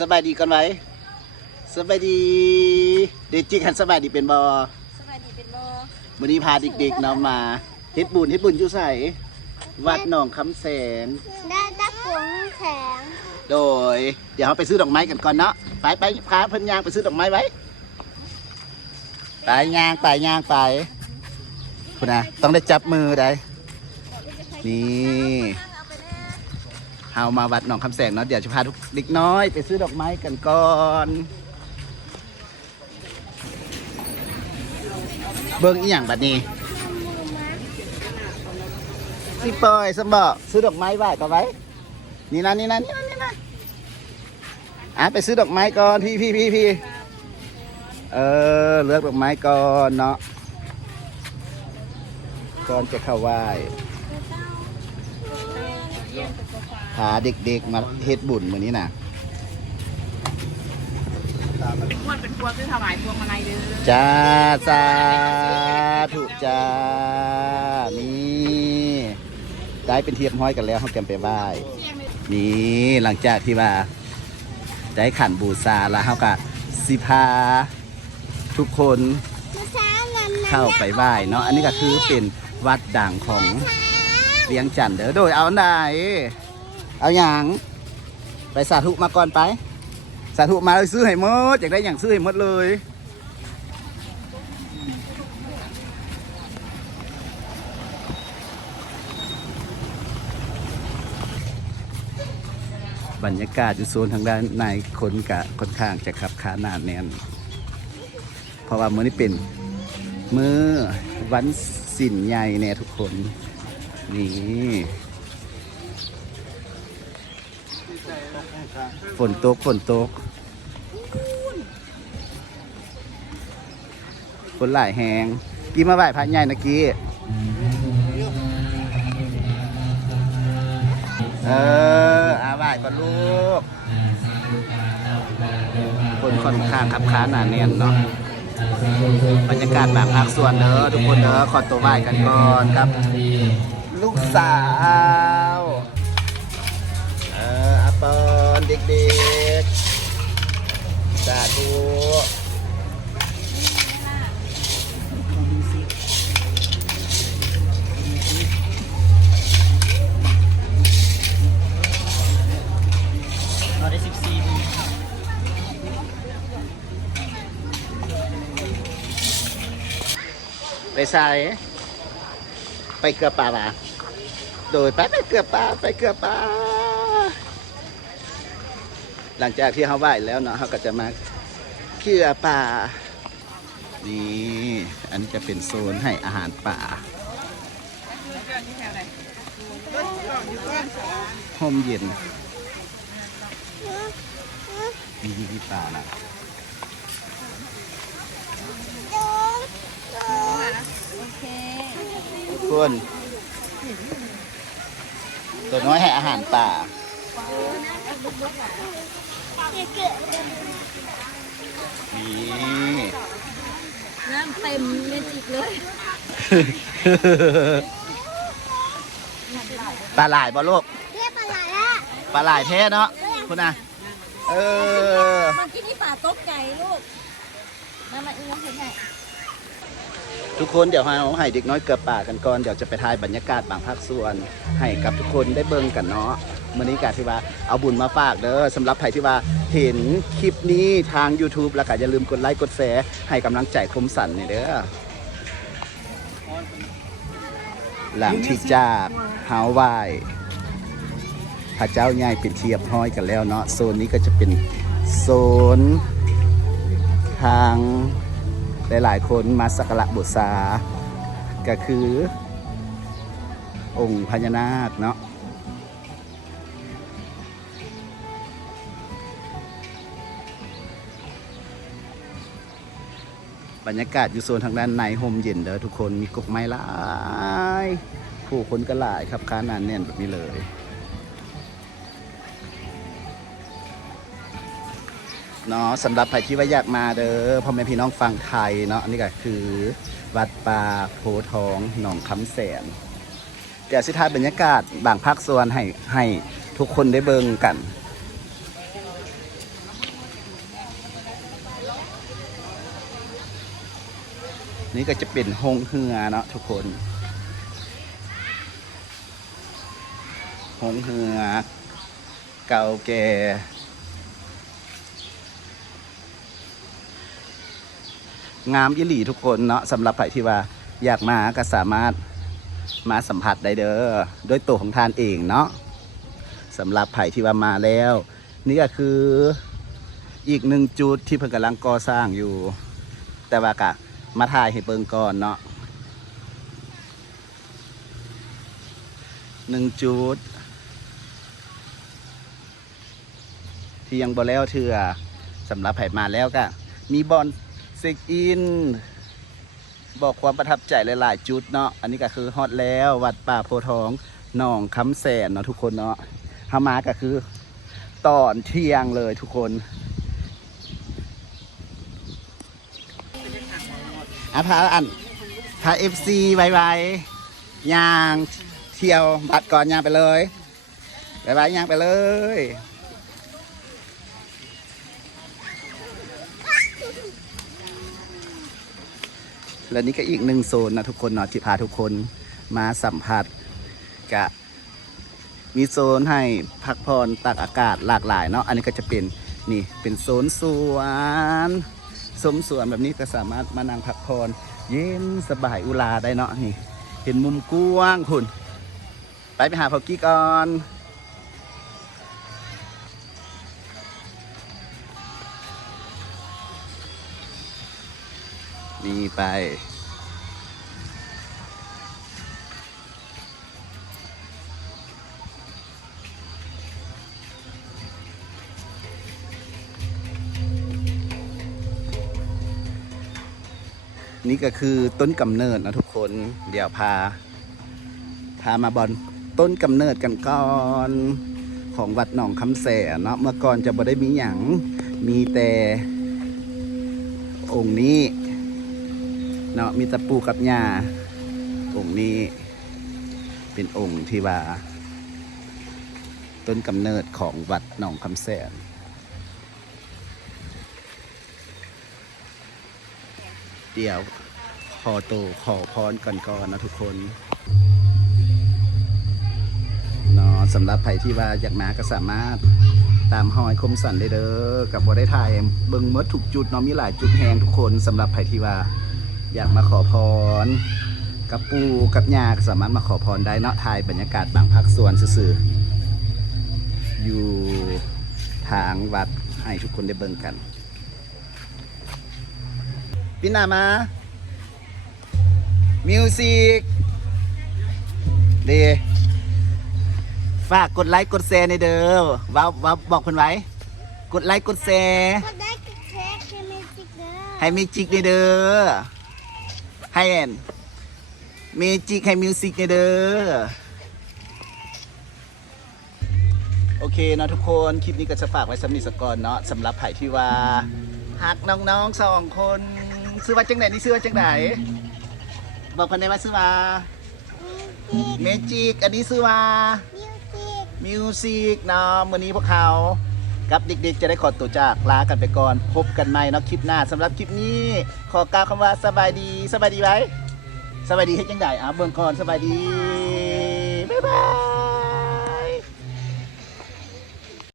สบายดีกันไว้สบายดีเด็กจิกหันสบายดีเป็นบอสบายดีเป็นบอวันนี้พาเด็กๆนำมาเฮ็ดบุญอยู่ใส่วัดหนองคำแสงได้ตะปุ๋งแข็งโดยเดี๋ยวเราไปซื้อดอกไม้กันก่อนเนาะไปพาเพิ่นย่างไปซื้อดอกไม้ไว้ไปย่างไปคุณนะต้องได้จับมือได้นี่เฮามาวัดหนองคำแสงเนาะเดี๋ยวจะพาทุกเด็กน้อยไปซื้อดอกไม้กันก่อนเบิ่งอีหยังบัดนี้สิปอยสมบ่ซื้อดอกไม้ไหว้ก็ไว้นี่นะไปซื้อดอกไม้ก่อนพี่เลือกดอกไม้ก่อนเนาะก่อนจะเข้าไหว้พาเด็กๆมาเฮ็ดบุญมื้อนี้น่ะพวดเป็นพวงคือถวายพวงมาลัยเด้อจ้าสาธุจ้านี่ได้เป็นเทียบห้อยกันแล้วเขาแกมไปไหว้นี่หลังจากที่ว่าได้ขันบูชาแล้วเขาก็สิพาทุกคนเข้าไปไหว้เนาะอันนี้ก็คือเป็นวัดดังของเวียงจันทน์เด้อโดยเอาไหนเอาอย่างไปสาธุมาก่อนไปสาธุมาเลยซื้อให้หมดอยากได้อย่างซื้อให้หมดเลยบรรยากาศอยู่โซนทางด้านในคนกะค่อนข้างจะขับขาหนาแน่นเพราะว่ามื้อนี้เป็นมื้อวันศีลใหญ่แน่ทุกคนนี่ฝนตกฝนหลายแหงกี้มาไหว้พระใหญ่นะกี้ไหว้ก่อนลูกฝนค่อนข้างขับค้าหนาแน่นเนาะบรรยากาศบางภาคส่วนเด้อทุกคนเด้อขอตัวไหว้กันก่อนครับลูกสาวอาปอนเด็กๆสาธุเราได้14ไปใส่ไปเกลือป่าป่ะโดยไปเกลือป่าหลังจากที่เขาไหว้แล้วเนาะเขาก็จะมาเกลือป่านี่อันนี้จะเป็นโซนให้อาหารป่าห่มเย็นมีป่านะโอเคทุกคนตัวน้อยให้อาหารป่านี่น้ำเต็มเมจิกเลยปลาหลายบ่ลูกปลาไหลปลาหลายแท้เนาะคุณน่ะเมื่อกี้นี่ป่าตกใจลูกมาอีกแล้วให้ทุกคนเดี๋ยวเราให้เด็กน้อยเกลือป่ากันก่อนเดี๋ยวจะไปถ่ายบรรยากาศบางภาคส่วนให้กับทุกคนได้เบิ่งกันเนาะมื้อนี้กะที่ว่าเอาบุญมาฝากเด้อสำหรับใครที่ว่าเห็นคลิปนี้ทาง YouTube แล้วก็อย่าลืมกดไลค์กดแชร์ให้กำลังใจคมสันนี่เด้อหลังที่จากเฮาไหว้พระเจ้าใหญ่เป็นเทียบห้อยกันแล้วเนาะโซนนี้ก็จะเป็นโซนทางหลายๆคนมาสักการะบูชาก็คือองค์พญานาคเนาะบรรยากาศอยู่โซนทางด้านในห่มเย็นเด้อทุกคนมีกกไม้หลายผู้คนก็หลายครับค้านานแน่นแบบนี้เลยเนาะสำหรับใครที่ว่าอยากมาเด้อพ่อแม่พี่น้องฟังไทยเนาะอันนี้ก็คือวัดป่าโพทองหนองคำแสนเดี๋ยวสิท้ายบรรยากาศบางภาคส่วนให้ทุกคนได้เบิ่งกัน นี่ก็จะเป็นโฮงเฮือเนาะทุกคนโฮงเฮือเก่าแก่งามอิหลีทุกคนเนาะสำหรับใครที่ว่าอยากมาก็สามารถมาสัมผัสได้เด้อด้วยตัวของทานเองเนาะสำหรับใครที่ว่ามาแล้ว นี่ก็คืออีกหนึ่งจุดที่เพิ่งกำลังก่อสร้างอยู่ แต่ว่ากะมาถ่ายให้เบิ่งก่อนเนาะหนึ่งจุดที่ยังบ่แล้วเถื่อสำหรับไผมาแล้วก็มีบอลเซ็กอินบอกความประทับใจหลายๆจุดเนาะอันนี้ก็คือฮอตแล้ววัดป่าโพธิ์ทองหนองคำแสนเนาะทุกคนเนาะเข้ามาก็คือตอนเที่ยงเลยทุกคนพาพาFC ไวๆย่างเที่ยวบัดก่อนย่างไปเลยไวๆย่างไปเลยและนี่ก็อีกหนึ่งโซนนะทุกคนเนาะที่พาทุกคนมาสัมผัสกะมีโซนให้พักผ่อนตากอากาศหลากหลายเนาะอันนี้ก็จะเป็นนี่เป็นโซนสวนสมสวนแบบนี้ก็สามารถมานั่งพักผ่อนเย็นสบายอุลาได้เนาะนี่เห็นมุมกว้างคุณไปหาพ่อกี้ก่อนนี่ไปนี่ก็คือต้นกำเนิดนะทุกคนเดี๋ยวพามาบอลต้นกำเนิดกันก่อนของวัดหนองคำแสนเนาะเมื่อก่อนจะบ่ได้มีหยังมีแต่องค์นี้เนาะมีตะปูกับหญ้าองค์นี้เป็นองค์ที่ว่าต้นกำเนิดของวัดหนองคำแสนเดี๋ยวขอโตขอพรก่อนนะทุกคนเนาะสำหรับใครที่ว่าอยากมาก็สามารถตามหอยคมสันได้เด้อกับบ่ได้ถ่ายเบิ่งเมื่อถูกจุดเนาะมีหลายจุดแหงทุกคนสำหรับใครที่ว่าอยากมาขอพรกับปูกับยาก็สามารถมาขอพรได้เนาะถ่ายบรรยากาศบางภาคส่วนซื่อๆอยู่ทางวัดให้ทุกคนได้เบิ่งกันพี่นามามิวสิกดีฝากกดไลค์กดแชร์ในเด้อว้าวบอกเพิ่นไว้กดไลค์กดแชร์ ก็ได้กระแทกให้เมจิกเด้อ ให้มิวสิกในเด้อให้แอนเมจิกให้มิวสิกในเด้อโอเคเนาะทุกคนคลิปนี้ก็จะฝากไว้สำหรับนิสกรเนาะสำหรับไผ่ที่ว่าหักน้องๆ2 คนซื้อว่าจังไหนนี่ซื้อว่าจังไหนบอกคนได้ว่าซื้อว่าเมจิกอันนี้ซื้อว่ามิวสิกเนาะวันนี้พวกเขากับเด็กๆจะได้ขอตัวจากลากันไปก่อนพบกันใหม่เนาะคลิปหน้าสำหรับคลิปนี้ขอกล่าวคำว่าสบายดีไว้สบายดีให้จังไหนเบิ่งก่อนสบายดีบ๊ายบาย